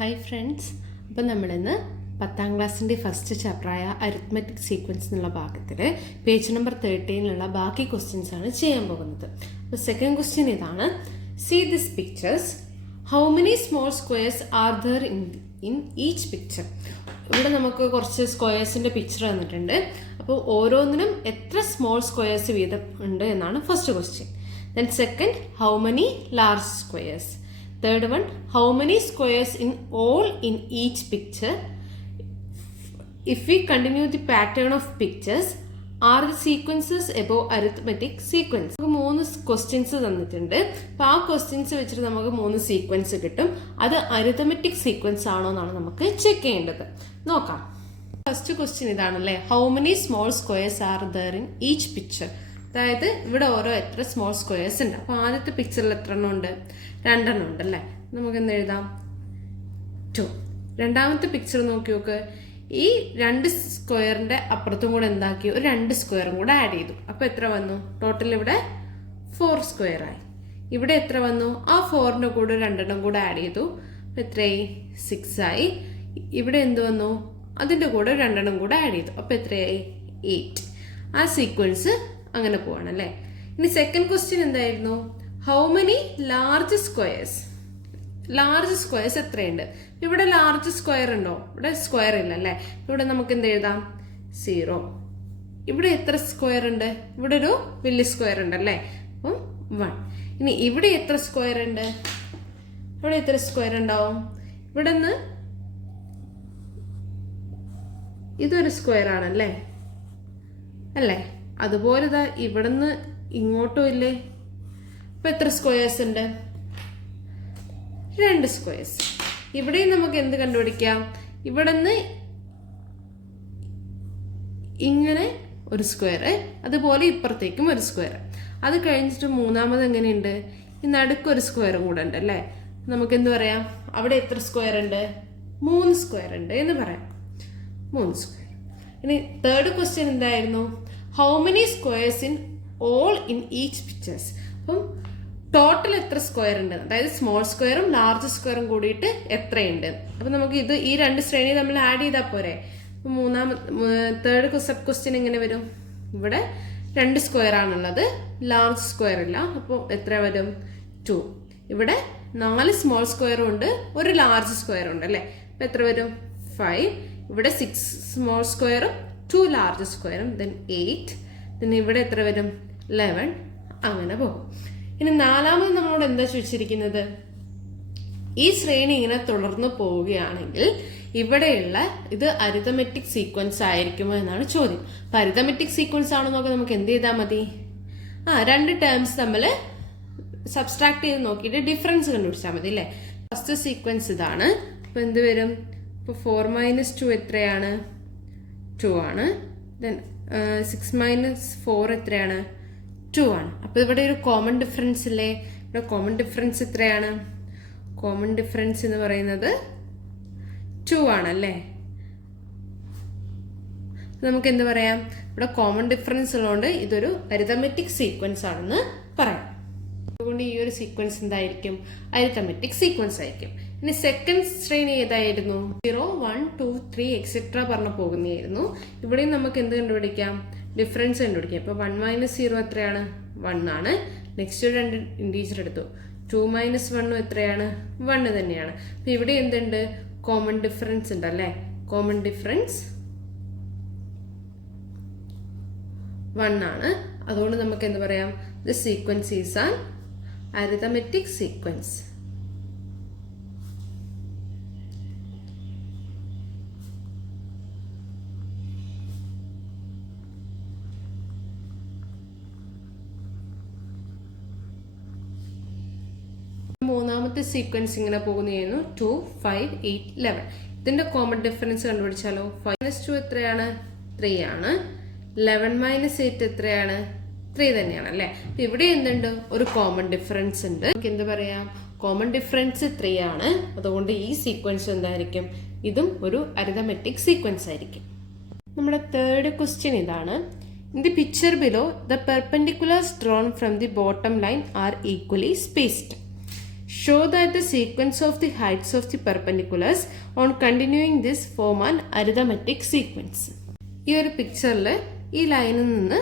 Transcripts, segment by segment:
Hi friends, അപ്പോൾ നമ്മളിന്ന് 10ാം ക്ലാസ്സിൻ്റെ ഫസ്റ്റ് ചാപ്റ്ററായ അരിത്മെറ്റിക് സീക്വൻസ് എന്നുള്ള ഭാഗത്തിൽ പേജ് നമ്പർ 13 ബാക്കി ക്വസ്റ്റ്യൻസ് ആണ് ചെയ്യാൻ പോകുന്നത്. അപ്പോൾ സെക്കൻഡ് ക്വസ്റ്റ്യൻ ഇതാണ്: see this pictures, how many small squares are there in each picture. ഇവിടെ നമുക്ക് കുറച്ച് സ്ക്വയേഴ്സിൻ്റെ പിക്ചർ തന്നിട്ടുണ്ട്. അപ്പോൾ ഓരോന്നിനും എത്ര സ്മോൾ സ്ക്വയേഴ്സ് വീതം ഉണ്ട് എന്നാണ് first question. Then second, how many large squares. Third one, how many squares in all in each picture? If we continue the pattern of pictures, are the sequences above arithmetic sequence? നമുക്ക് 3 questions തന്നിട്ടുണ്ട്. അപ്പോൾ ആ questions വെച്ചിട്ട് നമുക്ക് 3 sequence കിട്ടും. അത് arithmetic sequence ആണോ എന്നാണ് നമുക്ക് ചെക്ക് ചെയ്യേണ്ടത്. നോക്കാം. ഫസ്റ്റ് ക്വസ്റ്റ്യൻ ഇതാണല്ലേ, how many small squares are there in each picture. അതായത് ഇവിടെ ഓരോ എത്ര സ്മോൾ സ്ക്വയേഴ്സ് ഉണ്ട്. അപ്പോൾ ആദ്യത്തെ പിക്ചറിൽ എത്ര എണ്ണം ഉണ്ട്? 2 എണ്ണം ഉണ്ട് അല്ലേ. നമുക്ക് എന്ത് എഴുതാം? 2. രണ്ടാമത്തെ പിക്ചർ നോക്കി നോക്ക്. ഈ 2 സ്ക്വയറിന്റെ അപ്പുറത്തും കൂടെ എന്താക്കി, ഒരു 2 സ്ക്വയറും കൂടെ ആഡ് ചെയ്തു. അപ്പോൾ എത്ര വന്നു? ടോട്ടൽ ഇവിടെ 4 സ്ക്വയർ ആയി. ഇവിടെ എത്ര വന്നു? ആ 4ന്റെ കൂടെ 2 എണ്ണം കൂടെ ആഡ് ചെയ്തു. അപ്പോൾ എത്രയായി? 6 ആയി. ഇവിടെ എന്ത് വന്നു? അതിന്റെ കൂടെ 2 എണ്ണം കൂടെ ആഡ് ചെയ്തു. അപ്പോൾ എത്രയായി? 8. ആ സീക്വൻസ് അങ്ങനെ പോവാണല്ലേ. ഇനി സെക്കൻഡ് ക്വസ്റ്റ്യൻ എന്തായിരുന്നു? How many large squares. Large squares എത്രയുണ്ട്? ഇവിടെ ലാർജ് സ്ക്വയർ ഉണ്ടോ? ഇവിടെ സ്ക്വയർ ഇല്ല അല്ലേ. ഇവിടെ നമുക്ക് എന്ത് എഴുതാം? 0. ഇവിടെ എത്ര സ്ക്വയർ ഉണ്ട്? ഇവിടെ ഒരു വലിയ സ്ക്വയർ ഉണ്ട് അല്ലേ. അപ്പം 1. ഇനി ഇവിടെ എത്ര സ്ക്വയർ ഉണ്ട്? ഇവിടെ എത്ര സ്ക്വയർ ഉണ്ടാവും? ഇവിടെ നിന്ന് ഇതൊരു സ്ക്വയർ ആണല്ലേ അല്ലേ. അതുപോലെ ഇതാ ഇവിടുന്ന് ഇങ്ങോട്ടും ഇല്ലേ. ഇപ്പൊ എത്ര സ്ക്വയേഴ്സ് ഉണ്ട്? 2 സ്ക്വയേഴ്സ്. ഇവിടെയും നമുക്ക് എന്ത് കണ്ടുപിടിക്കാം? ഇവിടുന്ന് ഇങ്ങനെ ഒരു സ്ക്വയർ, അതുപോലെ ഇപ്പുറത്തേക്കും ഒരു സ്ക്വയർ. അത് കഴിഞ്ഞിട്ട് മൂന്നാമത് എങ്ങനെയുണ്ട്? ഈ നടുക്കൊരു സ്ക്വയറും കൂടെ ഉണ്ട് അല്ലേ. നമുക്ക് എന്ത് പറയാം? അവിടെ എത്ര സ്ക്വയർ ഉണ്ട്? 3 സ്ക്വയർ ഉണ്ട് എന്ന് പറയാം. 3 സ്ക്വയർ. ഇനി തേർഡ് ക്വസ്റ്റ്യൻ എന്തായിരുന്നു? How many squares in all in each pictures. അപ്പം ടോട്ടൽ എത്ര സ്ക്വയർ ഉണ്ട്, അതായത് സ്മോൾ സ്ക്വയറും ലാർജ് സ്ക്വയറും കൂടിയിട്ട് എത്രയുണ്ട്. അപ്പം നമുക്ക് ഇത് ഈ 2 ശ്രേണി നമ്മൾ ആഡ് ചെയ്താൽ പോരെ. അപ്പം തേർഡ് സബ് ക്വസ്റ്റ്യൻ എങ്ങനെ വരും? ഇവിടെ 2 സ്ക്വയർ ആണുള്ളത്, ലാർജ് സ്ക്വയർ ഇല്ല. അപ്പോൾ എത്ര വരും? 2. ഇവിടെ 4 സ്മോൾ സ്ക്വയറും ഉണ്ട്, ഒരു ലാർജ് സ്ക്വയറും ഉണ്ട് അല്ലേ. അപ്പം എത്ര വരും? 5. ഇവിടെ 6 സ്മോൾ സ്ക്വയറും 2 ലാർജ് സ്ക്വയറും, ദെൻ 8. ദെൻ ഇവിടെ എത്ര വരും? 11. അങ്ങനെ പോകും. ഇനി നാലാമത് നമ്മളോട് എന്താ ചോദിച്ചിരിക്കുന്നത്? ഈ ശ്രേണി ഇങ്ങനെ തുടർന്ന് പോവുകയാണെങ്കിൽ ഇവിടെയുള്ള ഇത് അരിത്മെറ്റിക് സീക്വൻസ് ആയിരിക്കുമോ എന്നാണ് ചോദ്യം. അപ്പൊ അരിത്മെറ്റിക് സീക്വൻസ് ആണോ നോക്കാൻ നമുക്ക് എന്ത് ചെയ്താൽ മതി? 2 ടേംസ് തമ്മിൽ സബ്സ്ട്രാക്ട് ചെയ്ത് നോക്കിയിട്ട് ഡിഫറൻസ് കണ്ടുപിടിച്ചാൽ മതി അല്ലേ. ഫസ്റ്റ് സീക്വൻസ് ഇതാണ്. അപ്പൊ എന്ത് വരും? ഇപ്പൊ 4 - 2 എത്രയാണ്? 2 ആണ്. ദെൻ 6 - 4 എത്രയാണ്? 2 ആണ്. അപ്പൊ ഇവിടെ ഒരു കോമൺ ഡിഫറൻസ് ഇല്ലേ. ഇവിടെ കോമൺ ഡിഫറൻസ് എത്രയാണ്? കോമൺ ഡിഫറൻസ് എന്ന് പറയുന്നത് 2 ആണല്ലേ. നമുക്ക് എന്ത് പറയാം? ഇവിടെ കോമൺ ഡിഫറൻസ് ഉള്ളതുകൊണ്ട് ഇതൊരു അരിത്മെറ്റിക് സീക്വൻസ് ആണെന്ന് പറയാം. അതുകൊണ്ട് ഈ ഒരു സീക്വൻസ് എന്തായിരിക്കും? അരിത്മെറ്റിക് സീക്വൻസ് ആയിരിക്കും. ഇനി സെക്കൻഡ് ശ്രേണി ഏതായിരുന്നു? 0, 1, 2, 3 എക്സെട്ര പറഞ്ഞു പോകുന്നതായിരുന്നു. ഇവിടെയും നമുക്ക് എന്ത് കണ്ടുപിടിക്കാം? ഡിഫറൻസ് കണ്ടുപിടിക്കാം. ഇപ്പൊ 1 - 0 എത്രയാണ്? 1 ആണ്. നെക്സ്റ്റ് 2 ഇൻറ്റീജർ എടുത്തു. 2 - 1 എത്രയാണ്? 1 തന്നെയാണ്. അപ്പൊ ഇവിടെ എന്തുണ്ട്? കോമൺ ഡിഫറൻസ് ഉണ്ട് അല്ലേ. കോമൺ ഡിഫറൻസ് 1 ആണ്. അതുകൊണ്ട് നമുക്ക് എന്ത് പറയാം? The sequence is an arithmetic sequence. മൂന്നാമത്തെ സീക്വൻസ് ഇങ്ങനെ പോകുന്നതായിരുന്നു. 2, 5, 8, 11. ഇതിന്റെ കോമൺ ഡിഫറൻസ് കണ്ടുപിടിച്ചാലോ? 5 - 2 എത്രയാണ്? 3 ആണ്. 11 - 8 എത്രയാണ്? 3 തന്നെയാണ് അല്ലെ. ഇവിടെ എന്തുണ്ട്? ഒരു കോമൺ ഡിഫറൻസ് ഉണ്ട്. നമുക്ക് എന്ത് പറയാം? കോമൺ ഡിഫറൻസ് 3 ആണ്. അതുകൊണ്ട് ഈ സീക്വൻസ് എന്തായിരിക്കും? ഇതും ഒരു അരിത്മെറ്റിക് സീക്വൻസ് ആയിരിക്കും. നമ്മുടെ തേർഡ് ക്വസ്റ്റ്യൻ ഇതാണ്: in the picture below the perpendiculars drawn from the bottom line are equally spaced. Show that the sequence of the heights of the perpendiculars on continuing this form an arithmetic sequence. ഈ ഒരു പിക്ചറിൽ ഈ ലൈനിൽ നിന്ന്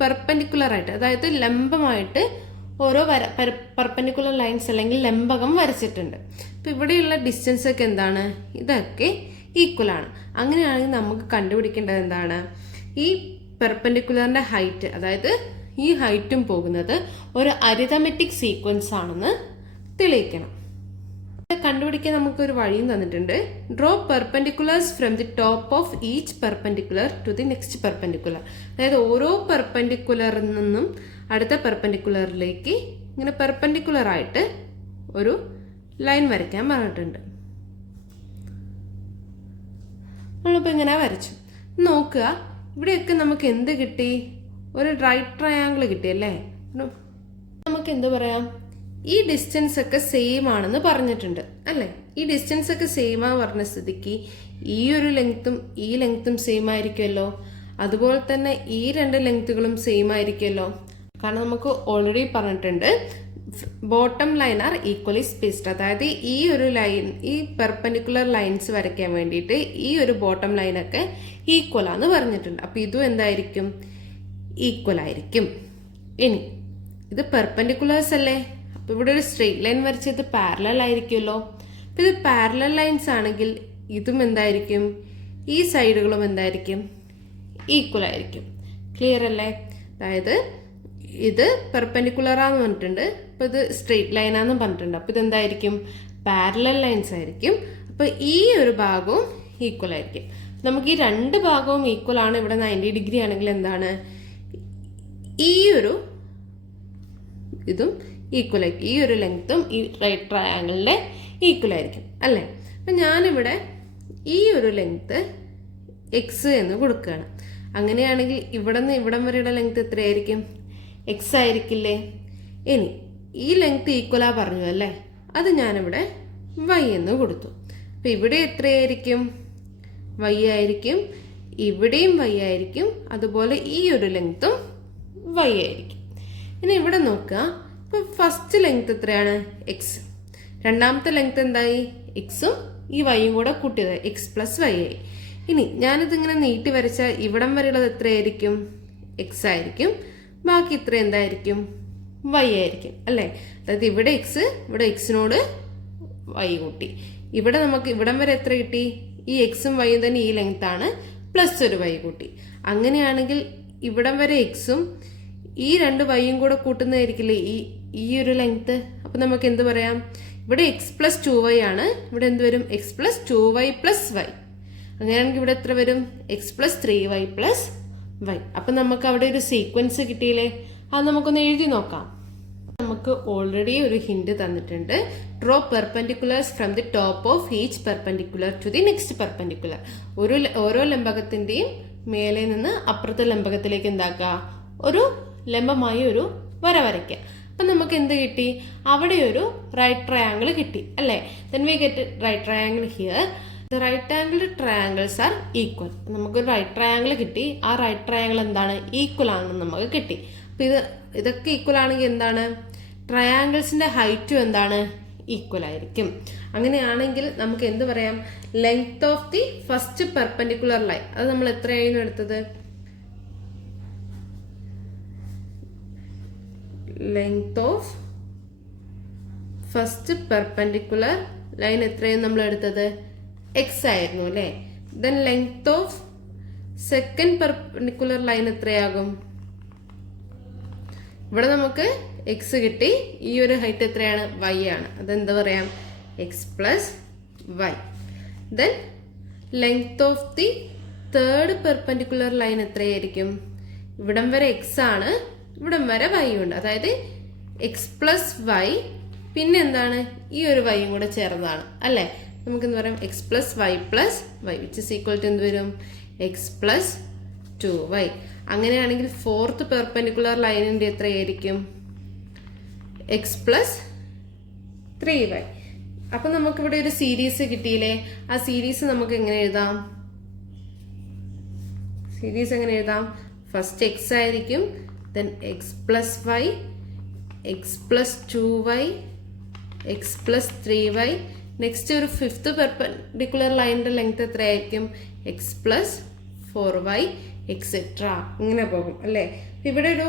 perpendicular ആയിട്ട്, അതായത് ലംബമായിട്ട് ഓരോ perpendicular lines അല്ലെങ്കിൽ ലംബകം വരച്ചിട്ടുണ്ട്. അപ്പോൾ ഇവിടെയുള്ള ഡിസ്റ്റൻസ് ഒക്കെ എന്താണ്? ഇതൊക്കെ ഈക്വൽ ആണ്. അങ്ങനെയാണെങ്കിൽ നമുക്ക് കണ്ടുപിടിക്കേണ്ടത് എന്താണ്? ഈ പെർപെൻഡിക്കുലറിന്റെ ഹൈറ്റ്, അതായത് ഈ ഹൈറ്റും പോകുന്നത് ഒരു അരിതമെറ്റിക് സീക്വൻസ് ആണെന്ന് തെളിയിക്കണം. കണ്ടുപിടിക്കാൻ നമുക്കൊരു വഴിയും തന്നിട്ടുണ്ട്. Draw perpendiculars from the top of each perpendicular to the next perpendicular. അതായത് ഓരോ പെർപെൻഡിക്കുലറിൽ നിന്നും അടുത്ത പെർപെൻഡിക്കുലറിലേക്ക് ഇങ്ങനെ പെർപെൻഡിക്കുലർ ആയിട്ട് ഒരു ലൈൻ വരയ്ക്കാൻ പറഞ്ഞിട്ടുണ്ട്. നമ്മളിപ്പോൾ ഇങ്ങനെ വരച്ചു. നോക്കുക, ഇവിടെയൊക്കെ നമുക്ക് എന്ത് കിട്ടി? ഒരു റൈറ്റ് ട്രയാങ്കിൾ കിട്ടിയല്ലേ? നമുക്ക് എന്ത് പറയാം? ഈ ഡിസ്റ്റൻസ് ഒക്കെ സെയിം ആണെന്ന് പറഞ്ഞിട്ടുണ്ട് അല്ലേ? ഈ ഡിസ്റ്റൻസ് ഒക്കെ സെയിം ആ പറഞ്ഞ സ്ഥിതിക്ക് ഈ ഒരു ലെങ്ത്തും ഈ ലെങ്ത്തും സെയിം ആയിരിക്കുമല്ലോ. അതുപോലെ തന്നെ ഈ രണ്ട് ലെങ്ത്തുകളും സെയിം ആയിരിക്കുമല്ലോ. കാരണം നമുക്ക് ഓൾറെഡി പറഞ്ഞിട്ടുണ്ട് bottom line are equally spaced. അതായത് ഈ ഒരു ലൈൻ, ഈ പെർപെൻഡിക്കുലർ ലൈൻസ് വരയ്ക്കാൻ വേണ്ടിയിട്ട് ഈ ഒരു ബോട്ടം ലൈനൊക്കെ ഈക്വൽ ആണെന്ന് പറഞ്ഞിട്ടുണ്ട്. അപ്പോൾ ഇതും എന്തായിരിക്കും? ഈക്വൽ ആയിരിക്കും. ഇനി ഇത് പെർപെൻഡിക്കുലേഴ്സ് അല്ലേ? അപ്പോൾ ഇവിടെ ഒരു സ്ട്രെയിറ്റ് ലൈൻ വരച്ചത് പാരലൽ ആയിരിക്കുമല്ലോ. അപ്പോൾ ഇത് പാരലൽ ലൈൻസ് ആണെങ്കിൽ ഇതും എന്തായിരിക്കും? ഈ സൈഡുകളും എന്തായിരിക്കും? ഈക്വൽ ആയിരിക്കും. ക്ലിയർ അല്ലേ? അതായത് ഇത് പെർപെൻഡിക്കുലറാന്ന് പറഞ്ഞിട്ടുണ്ട്, അപ്പോൾ ഇത് സ്ട്രെയിറ്റ് ലൈനാന്ന് പറഞ്ഞിട്ടുണ്ട്. അപ്പോൾ ഇതെന്തായിരിക്കും? പാരലൽ ലൈൻസ് ആയിരിക്കും. അപ്പോൾ ഈ ഒരു ഭാഗവും ഈക്വൽ ആയിരിക്കും. നമുക്ക് ഈ രണ്ട് ഭാഗവും ഈക്വൽ ആണ്. ഇവിടെ 90 ഡിഗ്രി ആണെങ്കിൽ എന്താണ്? ഈ ഒരു ഇതും ഈക്വൽ ആയിരിക്കും. ഈ ഒരു ലെങ്ത്തും ഈ റൈറ്റ് ട്രയാങ്കിളിൻ്റെ ഈക്വൽ ആയിരിക്കും അല്ലേ? അപ്പം ഞാനിവിടെ ഈ ഒരു ലെങ്ത്ത് എക്സ് എന്ന് കൊടുക്കുകയാണ്. അങ്ങനെയാണെങ്കിൽ ഇവിടെ നിന്ന് ഇവിടം വരെയുള്ള ലെങ്ത്ത് എത്രയായിരിക്കും? എക്സ് ആയിരിക്കില്ലേ? ഇനി ഈ ലെങ്ത്ത് ഈക്വലാ പറഞ്ഞു അല്ലേ? അത് ഞാനിവിടെ വൈ എന്ന് കൊടുത്തു. അപ്പം ഇവിടെ എത്രയായിരിക്കും? വൈ ആയിരിക്കും. ഇവിടെയും വൈ ആയിരിക്കും. അതുപോലെ ഈ ഒരു ലെങ്ത്തും വൈ ആയിരിക്കും. ഇനി ഇവിടെ നോക്കുക, ഇപ്പം ഫസ്റ്റ് ലെങ്ത്ത് എത്രയാണ്? എക്സ്. രണ്ടാമത്തെ ലെങ്ത്ത് എന്തായി? എക്സും ഈ വൈയും കൂടെ കൂട്ടിയത് എക്സ് പ്ലസ് വൈ ആയി. ഇനി ഞാനിതിങ്ങനെ നീട്ടി വരച്ചാൽ ഇവിടം വരെയുള്ളത് എത്രയായിരിക്കും? എക്സ് ആയിരിക്കും. ബാക്കി ഇത്ര എന്തായിരിക്കും? വൈ ആയിരിക്കും അല്ലേ? അതായത് ഇവിടെ എക്സ്, ഇവിടെ എക്സിനോട് വൈ കൂട്ടി. ഇവിടെ നമുക്ക് ഇവിടം വരെ എത്ര കിട്ടി? ഈ എക്സും വൈയും തന്നെ ഈ ലെങ്ത്താണ്, പ്ലസ് ഒരു വൈ കൂട്ടി. അങ്ങനെയാണെങ്കിൽ ഇവിടം വരെ എക്സും ഈ രണ്ട് വൈയും കൂടെ കൂട്ടുന്നതായിരിക്കില്ലേ ഈ ഒരു ലെങ്ത്ത്. അപ്പം നമുക്ക് എന്ത് പറയാം? ഇവിടെ എക്സ് പ്ലസ് 2y ആണ്. ഇവിടെ എന്ത് വരും? X plus 2y plus y. അങ്ങനെയാണെങ്കിൽ ഇവിടെ എത്ര വരും? X plus 3y plus y. അപ്പം നമുക്ക് അവിടെ ഒരു സീക്വൻസ് കിട്ടിയില്ലേ? അത് നമുക്കൊന്ന് എഴുതി നോക്കാം. നമുക്ക് ഓൾറെഡി ഒരു ഹിന്റ് തന്നിട്ടുണ്ട്. Draw perpendiculars from the top of each perpendicular to the next perpendicular. ഓരോ ലംബകത്തിന്റെയും മേലെ നിന്ന് അപ്പുറത്തെ ലംബകത്തിലേക്ക് എന്താക്കുക? ഒരു ലംബമായി ഒരു വര വരയ്ക്കുക. അപ്പം നമുക്ക് എന്ത് കിട്ടി? അവിടെ ഒരു റൈറ്റ് ട്രയാങ്കിൾ കിട്ടി അല്ലേ? Then we get right triangle here. The right angle triangles are equal. നമുക്കൊരു റൈറ്റ് ട്രയാങ്കിൾ കിട്ടി. ആ റൈറ്റ് ട്രയാങ്കിൾ എന്താണ്? ഈക്വൽ ആണെന്ന് നമുക്ക് കിട്ടി. അപ്പം ഇതൊക്കെ ഈക്വൽ ആണെങ്കിൽ എന്താണ്? ട്രയാങ്കിൾസിന്റെ ഹൈറ്റും എന്താണ്? ഈക്വൽ ആയിരിക്കും. അങ്ങനെയാണെങ്കിൽ നമുക്ക് എന്ത് പറയാം? Length of the first perpendicular line, അത് നമ്മൾ എത്രയായിരുന്നു എടുത്തത്? Length of first perpendicular line എത്രയും നമ്മൾ എടുത്തത്? എക്സ് ആയിരുന്നു അല്ലേ? Then length of second perpendicular line എത്രയാകും? ഇവിടെ നമുക്ക് എക്സ് കിട്ടി. ഈ ഒരു ഹൈറ്റ് എത്രയാണ്? വൈ ആണ്. അതെന്താ പറയാം? X plus y. Then length of the third perpendicular line എത്രയായിരിക്കും? ഇവിടം വരെ എക്സ് ആണ്, ഇവിടം വരെ വൈ ഉണ്ട്. അതായത് എക്സ് പ്ലസ് വൈ, പിന്നെ എന്താണ്? ഈ ഒരു വൈയും കൂടെ ചേർന്നതാണ് അല്ലേ? നമുക്ക് എന്ത് പറയാം? X plus y plus y which is equal to എന്ത് വരും? X plus 2y. അങ്ങനെയാണെങ്കിൽ ഫോർത്ത് പെർപെൻഡിക്കുലർ ലൈനിന്റെ എത്രയായിരിക്കും? X plus 3y. അപ്പൊ നമുക്കിവിടെ ഒരു സീരീസ് കിട്ടിയില്ലേ? ആ സീരീസ് നമുക്ക് എങ്ങനെ എഴുതാം? സീരീസ് എങ്ങനെ എഴുതാം? ഫസ്റ്റ് എക്സ് ആയിരിക്കും, then x plus y, x plus 2y, x plus 3y. Next ഒരു ഫിഫ്ത്ത് പെർപെൻഡിക്കുലർ ലൈനിൻ്റെ ലെങ്ത് എത്രയായിരിക്കും? X plus 4y etcetera. ഇങ്ങനെ പോകും അല്ലേ? ഇവിടെ ഒരു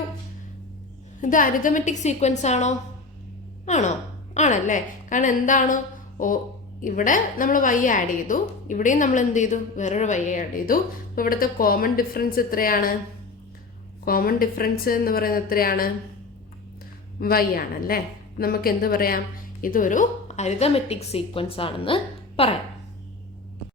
ഇത് അരിതമെറ്റിക് സീക്വൻസ് ആണോ? ആണല്ലേ. കാരണം എന്താണ്? ഇവിടെ നമ്മൾ y ആഡ് ചെയ്തു, ഇവിടെയും നമ്മൾ എന്ത് ചെയ്തു? വേറൊരു y ആഡ് ചെയ്തു. അപ്പോൾ ഇവിടുത്തെ കോമൺ ഡിഫറൻസ് എത്രയാണ്? കോമൺ ഡിഫറൻസ് എന്ന് പറയുന്നത് എത്രയാണ്? y ആണല്ലേ. നമുക്ക് എന്ത് പറയാം? ഇതൊരു അരിതമെറ്റിക് സീക്വൻസ് ആണെന്ന് പറയാം.